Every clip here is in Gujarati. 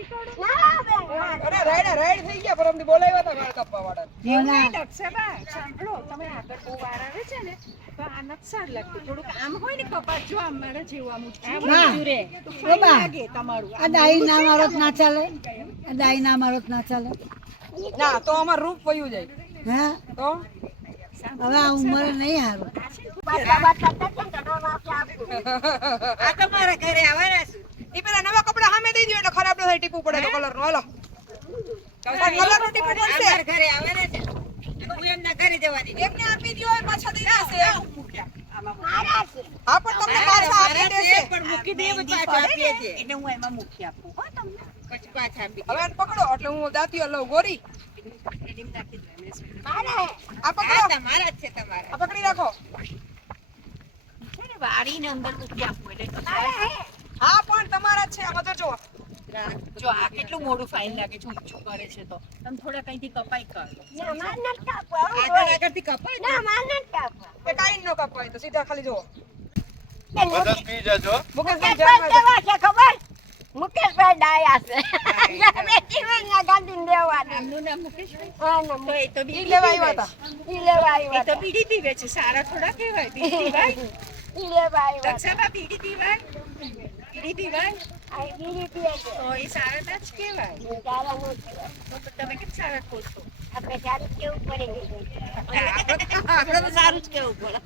કાપી કાઢો અરે રાઈડા રાઈડ થઈ ગયા પરમથી બોલાવ્યા હતા વાળ કાપવા વાળા એવું નહીં, સાંભળો, તમે આગળ બહુ વાર આવે છે ને તો આ નથી સારું લાગતું થોડુંક આમ હોય ને કપાસ જો આમ મારા જેવું આમ ઊંચું ના. રે. તો લાગે તમારું આ દાઈ ના મારો ના ચાલે. આ દાઈ ના મારો ના ચાલે. ના તો અમાર રૂપ વયું જાય. હા? તો? હવે આ ઉંમરે નહીં હારું. આ તમારા ઘરે આવવાના છું. ઈ પેલા નવા કપડા સામે દઈ દો એટલે ખરાબ ન થાય ટીપું પડે તો કલરનું. હાલો. કલરનું ટીપું પડશે. ઘરે આવવાના છે હું એમના ઘરે જવાની છું. એમને આપી દો પાછા દઈ દેશે. હા પણ તમને પાછા આપી દેશે. પણ મૂકી દે પાછા આપીએ છીએ. એટલે હું એમાં મૂકી આપું હો તમને. પછી પાછા આપી હવે પકડો એટલે હું દાંતીઓ લઉં. ગોરી. એડીમ નાખી દો એમને શું. આ પકડો તમારા જ છે તમારા. પકડી રાખો. છે ને અંદર મૂકી આપું એટલે હા પણ તમારા છે આમાં તો જો. જો આ કેટલું મોડું ફાઇન લાગે છે ઊંચું કરે છે તો. તમે થોડા કઈથી કપાઈ કરો. આગળ આગળથી કપાય ને. એ કાઈ નો કપાય તો સીધા ખાલી જો બધા પી જજો. મુકેશભાઈ જાનમાં મુકેશભાઈ ડાયા છે. બેટીમાં ગાંધી દેવાની આમનું નામ મુકેશભાઈ? હા ને તો એ તો બીડી લેવા આવ્યા હતા. ઈ લેવા આવ્યા તો બીડી પીવે છે સારા થોડા કહેવાય. બીડી પીવાય ઈ લેવા આવ્યા દક્ષાબા બીડી પીવાય બીડી પીવાય આ બીડી પીએ તો એ સારા જ કહેવાય. તારા નો કહેવાય. તો તમે કેમ સારા કહો છો? આપણે સારું કેવું પડે આપણે તો સારું જ કેવું પડે.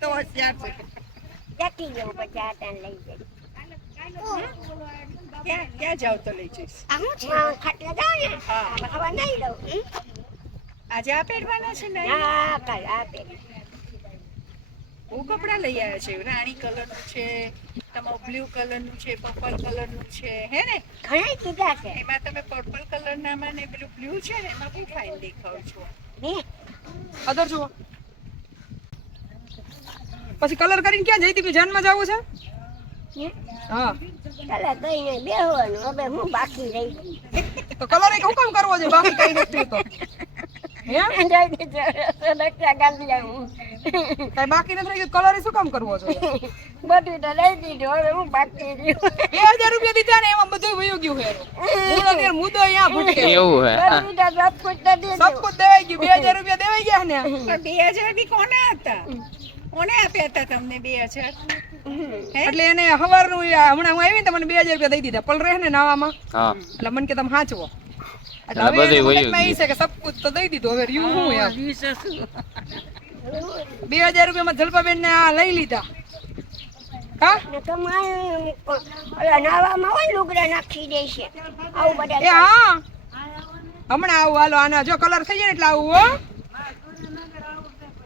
તો હોશિયાર છે. જતી જવું પછી આટાને લઈ જાય ક્યાં ક્યાં જાવ તો લઈ જઈશ? હા. ખાટલા જાવ ને હા. હવે નહીં લઉં આજે આ પહેરવાના છે ને હા આપે બહુ કપડાં લઈ આવ્યા છે. રાણી કલરનું છે તમારું બ્લુ કલરનું છે પર્પલ કલરનું છે હે ને? ઘણા કીધા છે. એમાં તમે પર્પલ કલરનામાં ને પેલું બ્લુ છે ને એમાં બહુ ફાઇન દેખાવ છો. અદર જુઓ. પછી કલર કરીને ક્યાં જઈ હતી જાનમાં જવું છે? હા. કલર કરીને બેહવાનું. હવે હું બાકી રહી. તો કલર એક હુકમ કરવો છે બાકી કઈ નથી તો કઈ બાકી નથી રહ્યું? કલર શું કામ કરવો છે બધું તો લઈ દીધું હવે હું બાકી રહ્યું બે હજાર રૂપિયા દીધા ને એમાં બધું વયું ગયું છે. મૂળ અત્યારે મુદ્દો અહીંયા ભૂટકે એવું હે. સબ કુછ તો દીધું સબ કુછ દેવાઈ ગયું. બે હજાર રૂપિયા દેવાઈ ગયા ને? બે હજાર બી કોને હતા કોને આપ્યા હતા તમને બે હજાર? એટલે એને હવારનું હમણાં હું આવી ને તમને બે હજાર રૂપિયા દઈ દીધા. પલ રહે ને નાવામાં. એટલે મને કે તમે હવે બધું વયું છે કે સબ કુછ તો દઈ દીધું. હવે રહ્યું હું એમ. બે હજાર રૂપિયામાં જલપાબેન ને આ લઈ લીધા. હા? ને કમાય ઓલા નાવામાં હોય ને લુગડા નાખી દે છે. આવું એ બધા હા. હમણાં આવું હાલો આના જો કલર થઈ જાય એટલે આવું હો.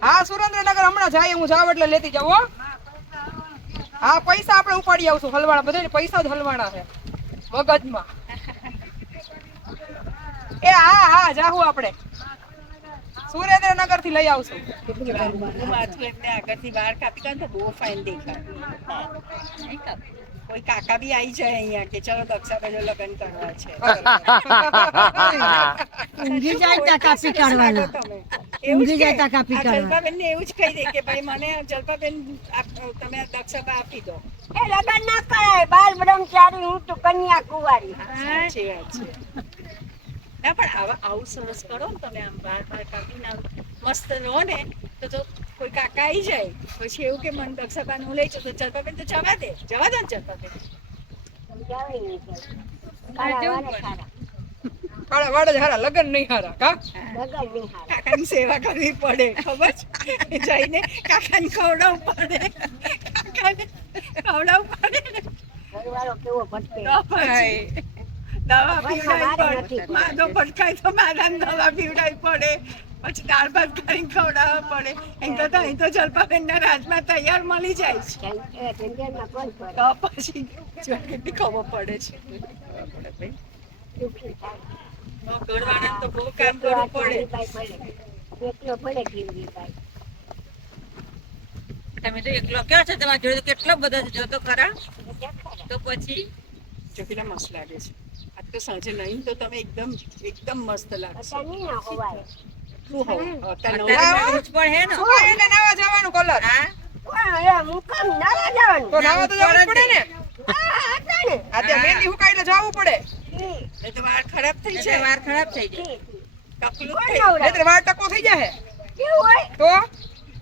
હા સુરેન્દ્રનગર હમણાં જાય હું જાવ એટલે લેતી જાવ હા. પૈસા આપણે ઉપાડી આવશું હલવાણા. બધા પૈસા જ હલવાણા છે મગજમાં. એ હા હા જાહુ આપણે. સુરેન્દ્રનગરથી લઈ આવશું. માથું એમને આગળથી બહાર કાપી કાઢું તો બહુ ફાઇન દેખાય કોઈ કાકા બી આવી જાય અહીંયા કે ચલો દક્ષાબેન લગ્ન કરવા છે. ઊંઘી જાય તા કાપી કાઢવાના ઊંઘી જાય તા કાપી કાઢવાના જલપાબેન ને એવું જ કહી દે કે ભાઈ મને જલપાબેન તમે દક્ષાબા આપી દો. એ લગન ના કરાય બાલ બ્રહ્મચારી હું તો કન્યા કુંવારી સાચી વાત છે. ના પણ આવા આવું સરસ કરો ને તમે આમ બાર બાર કાપીને મસ્ત રહો ને તો તો કોઈ કાકા આવી જાય. પછી એવું કે મન દક્ષાબા હું લઈ જતો તો જલપાબેન તો જવા દે. જવા દો ને નહીં કાળા વાળા હારા લગન નહીં હારા કા? કાકાની સેવા કરવી પડે ખબર છે? જઈને કાકાને ખવડાવવું પડે. કાકાને ખવડાવવું પડે કેવો ભટકે. દવા પીવડાવી પડે નથી. માધો ભટકાય તો મારાને દવા પીવડાવી પડે. પછી દાળ ભાત કરીને ખવડાવવા પડે. એમ તો અહીં તો જલપાબેનના રાજમાં તૈયાર મળી જાય છે. તો પછી જો કેટલી ખબર પડે છે. તો બહુ કામ કરવું પડે. તમે તો એકલો ક્યાં છો? તમારા જોડે તો કેટલો બધો જોતો જો તો ખરા. તો પછી? જો કેટલા મસ્ત લાગે છે. તો સાંજે નહીં તો તમે એકદમ એકદમ મસ્ત લાગશે.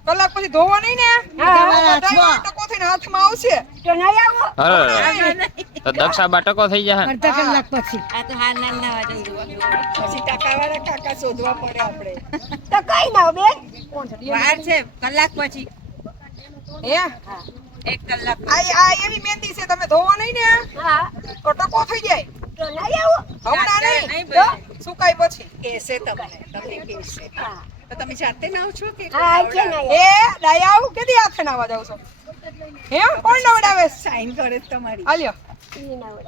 કલાક પછી ધોવા નહીં ને. હા, બધાય વાળ ટકો થઈને હાથમાં આવશે. તો દક્ષા બાટકો થઈ જાય ને? અડધા કલાક પછી. આ તો હાલ નામ ના વાજન પછી કાકાવાળા કાકા શોધવા પડે આપણે. તો કઈ ના બેન વાર છે કલાક પછી. હે? એક કલાક આ આ એવી મહેંદી છે તમે ધોવા નહીં ને? હા. તો ટકો થઈ જાય. તો નહીં આવો? હમણાં નહીં. નહીં તો. સુકાય પછી. કેસે તમને તમને કેસે હા. તો તમે જાતે નાવ છો કે હા કે ના. એ ડાયાઉ કેદી હાથે નાવા જાવ છો? હે? કોણ નવડાવે? સાઈન કરે તમારી. આલ્યો.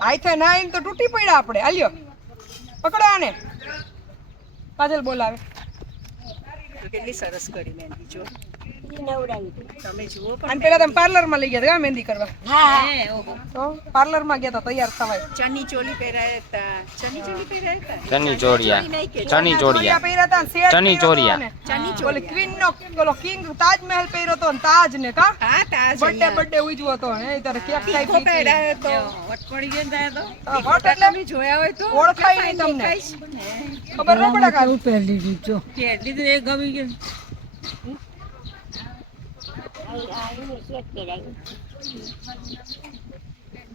આઈ થાય ના નાઈન તો તૂટી પડ્યા આપણે. આલ્યો. પકડો આને. કાજલ બોલાવે. કેટલી સરસ કરી મહેંદી જો. ઈ નવડાવી. તમે જુઓ અને પેલા તમે પાર્લરમાં લઈ ગયા હતા મહેંદી કરવા. હા. હે, ઓહો. તો પાર્લરમાં ગયા હતા તૈયાર થવાય ચની ચોલી પહેરાયા હતા. ચની ચોલી પહેરાયા હતા? ચની ચોરિયા ચની ચોરિયા પહેર્યા હતા શેર ચની ચોરિયા. ચની ચોલી ક્વીન નો ઓલો કિંગ તાજમહેલ પહેર્યો હતો તાજ ને કા? હા તાજ બર્થડે. બર્થડે ઉજવો તો હે એ તારે કેક ખાઈ પહેરાયો તો જો, વટ પડી ગયો તો? વટ એટલે તમે જોયા હોય તો? ઓળખાય નહીં તમને. ખબર ન પડે. કેવું પહેરી દીધું એટલી તો એક ગમી ગયું આ- આ એને શેક પહેરાવી.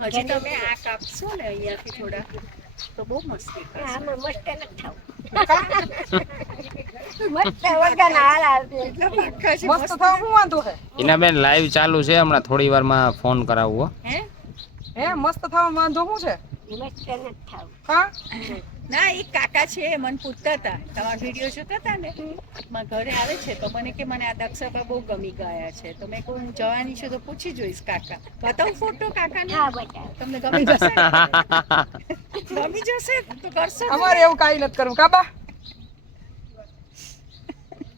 હજી તમે આ કાપશો ને અહીંયાથી થોડા તો બહુ મસ્ત આમાં લાઈવ ચાલુ છે હમણાં થોડી વારમાં ફોન કરાવવો. હે? હે મસ્ત થવા વાંધો શું છે? મસ્ત નથી થવું. હા? ના એક કાકા છે મને પૂછતા હતા. તમારા વીડિયો જોતા હતા ને? મારા ઘરે આવે છે તો મને કે મને આ દક્ષા બહુ ગમી ગયા છે. તો મેં કહું હું જવાની છું તો પૂછી જોઈશ કાકા. બતાવું ફોટો કાકાને? હા તમને ગમી જશે ગમી જશે તો કરશો અમારે એવું કાઈ નથી કરવું કાબા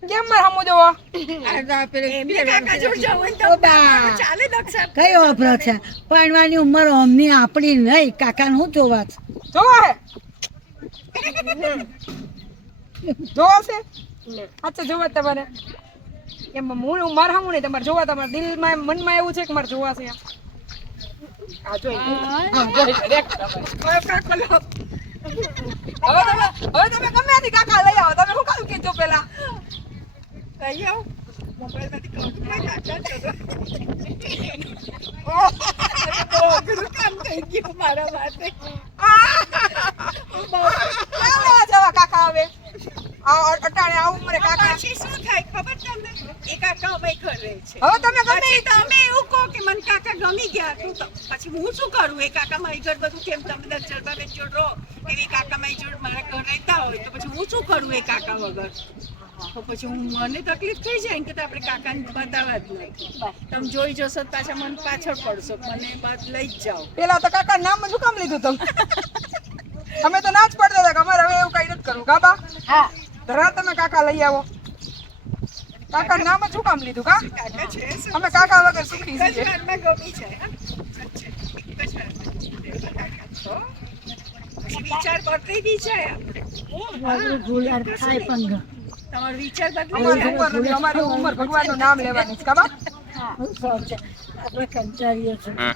કેમ મારે હમો જોવો? આ તો આ પેલું એમને કાકા જોડે જવું ને તો બા. ચાલે દક્ષા કઈ વાપરો છે? પરણવાની ઉંમર અમની આપણી નહીં કાકાને હું જોવા જોવા જોવા છે? અચ્છા જોવા તમારે. એમ હું હું મારે હમું નહીં તમારે જોવા તમારા દિલમાં એમ મનમાં એવું છે કે મારે જોવા છે. હવે તમે હવે તમે ગમે ત્યાંથી કાકા લઈ આવો. તમે હું. બહુ કામ થઈ ગયું મારા માટે. ક્યાં કાકા હવે આ અટાણે આ ઉંમરે કાકા? પછી શું થાય ખબર તમને? એ કાકા અમે ઘર રહે છે. હવે તમે ગમે પછી તમે એવું કહો કે મને કાકા ગમી ગયા તો પછી હું શું કરું? એ કાકા મારી ઘર બધું કેમ તમે જણમાં જોડ રહો? એવી કાકા મારી જોડ મારા ઘર રહેતા હોય તો પછી હું શું કરું એ કાકા વગર? તો પછી હું મને તકલીફ થઈ જાય કે આપણે કાકાને બતાવવા જ નહીં. તમે જોઈ જશો પાછા મને પાછળ પડશો. મને બાદ લઈ જ જાઓ. પેલા તો કાકા નામ શું કામ લીધું તમે અમે તો ના જ પડતા હતા કે અમારે હવે એવું કઈ નથી કરવું. કાબા હા. ધરા તમે કાકા લઈ આવો. કાકા નામ જ શું કામ લીધું કા? છે? અમે કાકા વગર સુખી છીએ. વિચાર બદલી ગુલાર થાય પણ તમારો વિચાર બદલાઈ અમારી ઉંમર નથી, અમારી ભગવાનનું નામ લેવાની છે કાબા આપણે કંટાળીએ છીએ હમ.